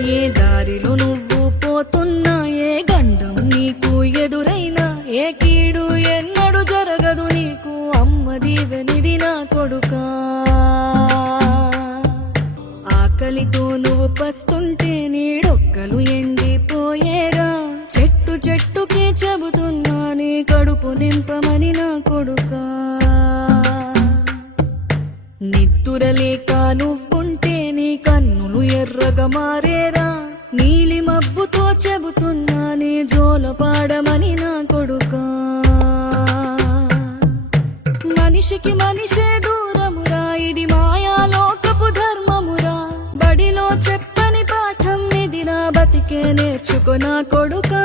ఏ దారిలో నువ్వు పోతున్నా, ఏ గండం నీకు ఎదురైనా, ఏ కీడు ఎన్నడు జరగదు నీకు, అమ్మ దీవెనిది నా కొడుకా. ఆకలితో నువ్వు పస్తుంటే నీడొక్కలు ఎండిపోయేరా, చెట్టు చెట్టుకే చెబుతున్నా నీ కడుపు నింపమని నా కొడుకా. నిద్దురలేక నువ్వుంటే నీ కన్నులు ఎర్రగా మారేరా, నీలి మబ్బుతో చెబుతున్నా నీ జోల పాడమని నా కొడుకా. మనిషికి మనిషే దూరమురా, ఇది మాయాలోకపు ధర్మమురా, బడిలో చెప్పని పాఠం నిదిరా, బతికే నేర్చుకో నా కొడుకా.